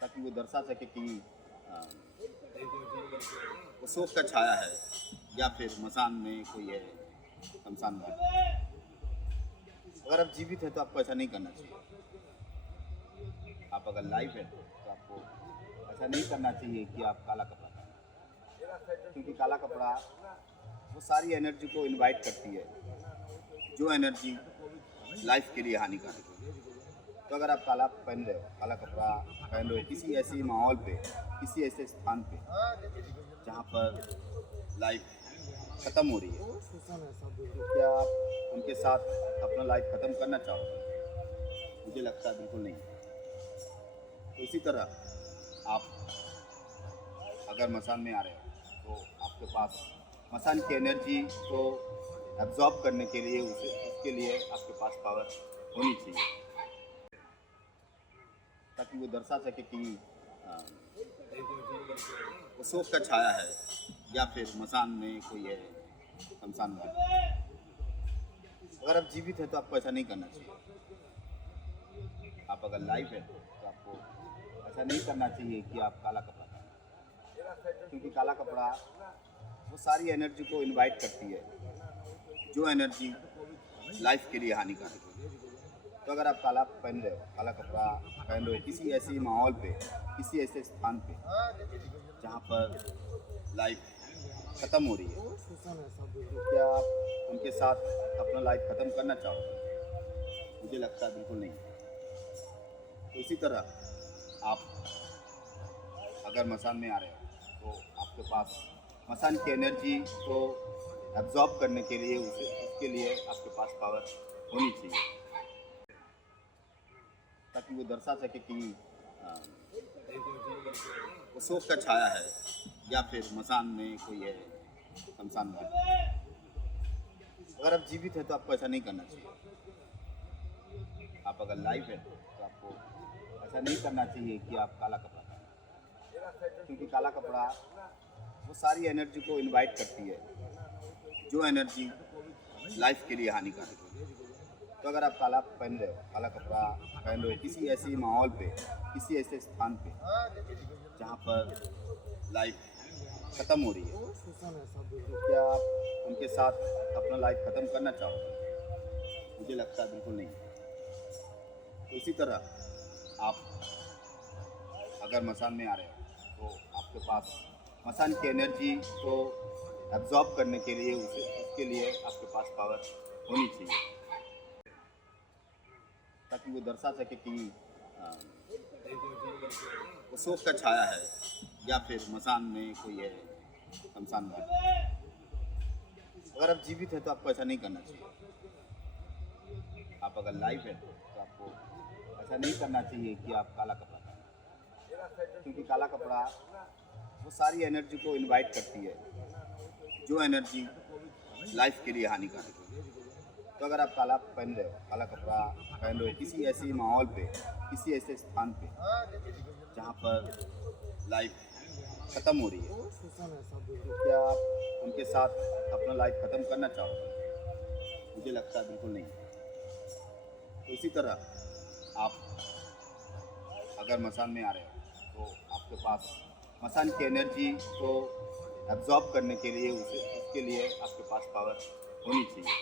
ताकि वो दर्शा सके कि अ, वो शोक का छाया है या फिर मसान में कोई है, शमशान घाट। अगर आप जीवित हैं तो आपको ऐसा नहीं करना चाहिए। आप अगर लाइव हैं तो आपको ऐसा नहीं करना चाहिए कि आप काला कपड़ा पहनें, क्योंकि काला कपड़ा वो सारी एनर्जी को इनवाइट करती है, जो एनर्जी लाइफ के लिए हानिकारक है। तो अगर आप काला पहन रहे हो, काला कपड़ा पहन रहे हो किसी ऐसी माहौल पे, किसी ऐसे स्थान पे जहाँ पर लाइफ ख़त्म हो रही है, तो क्या आप उनके साथ अपना लाइफ ख़त्म करना चाहोगे? मुझे लगता है बिल्कुल नहीं। तो इसी तरह आप अगर मसान में आ रहे हो तो आपके पास मसान की एनर्जी को एब्जॉर्ब करने के लिए उसके लिए आपके पास पावर होनी चाहिए, ताकि वो दर्शा सके कि अ, वो शोक का छाया है या फिर मसान में कोई है, शमशान घाट। अगर आप जीवित हैं तो आपको ऐसा नहीं करना चाहिए। आप अगर लाइव हैं तो आपको ऐसा नहीं करना चाहिए कि आप काला कपड़ा पहनें, क्योंकि काला कपड़ा वो सारी एनर्जी को इनवाइट करती है, जो एनर्जी लाइफ के लिए हानिकारक है। तो अगर आप काला पहन रहे हो, काला कपड़ा पहन रहे हो किसी ऐसी माहौल पे, किसी ऐसे स्थान पे जहाँ पर लाइफ ख़त्म हो रही है, तो क्या आप उनके साथ अपना लाइफ ख़त्म करना चाहोगे? मुझे लगता है बिल्कुल नहीं। तो इसी तरह आप अगर मसान में आ रहे हो तो आपके पास मसान की एनर्जी को एब्जॉर्ब करने के लिए उसके लिए आपके पास पावर होनी चाहिए, ताकि वो दर्शा सके कि अ, वो शोक का छाया है या फिर मसान में कोई है, शमशान घाट। अगर आप जीवित हैं तो आपको ऐसा नहीं करना चाहिए। आप अगर लाइव हैं तो आपको ऐसा नहीं करना चाहिए कि आप काला कपड़ा पहनें, क्योंकि काला कपड़ा वो सारी एनर्जी को इनवाइट करती है, जो एनर्जी लाइफ के लिए हानिकारक है। तो अगर आप काला पहन रहे हो, काला कपड़ा पहन रहे हो किसी ऐसी माहौल पे, किसी ऐसे स्थान पे जहाँ पर लाइफ ख़त्म हो रही है, तो क्या आप उनके साथ अपना लाइफ ख़त्म करना चाहोगे? मुझे लगता है बिल्कुल नहीं। तो इसी तरह आप अगर मसान में आ रहे हो तो आपके पास मसान की एनर्जी को एब्जॉर्ब करने के लिए उसके लिए आपके पास पावर होनी चाहिए, ताकि वो दर्शा सके कि अ, वो शोक का छाया है या फिर मसान में कोई है, शमशान घाट। अगर आप जीवित हैं तो आपको ऐसा नहीं करना चाहिए। आप अगर लाइव हैं तो आपको ऐसा नहीं करना चाहिए कि आप काला कपड़ा पहनें, क्योंकि काला कपड़ा वो सारी एनर्जी को इनवाइट करती है, जो एनर्जी लाइफ के लिए हानिकारक है। तो अगर आप काला पहन रहे हो, काला कपड़ा पहन रहे हो किसी ऐसी माहौल पे, किसी ऐसे स्थान पे जहाँ पर लाइफ ख़त्म हो रही है, तो क्या आप उनके साथ अपना लाइफ ख़त्म करना चाहोगे? मुझे लगता है बिल्कुल नहीं। तो इसी तरह आप अगर मसान में आ रहे हो तो आपके पास मसान की एनर्जी को एब्जॉर्ब करने के लिए उसके लिए आपके पास पावर होनी चाहिए,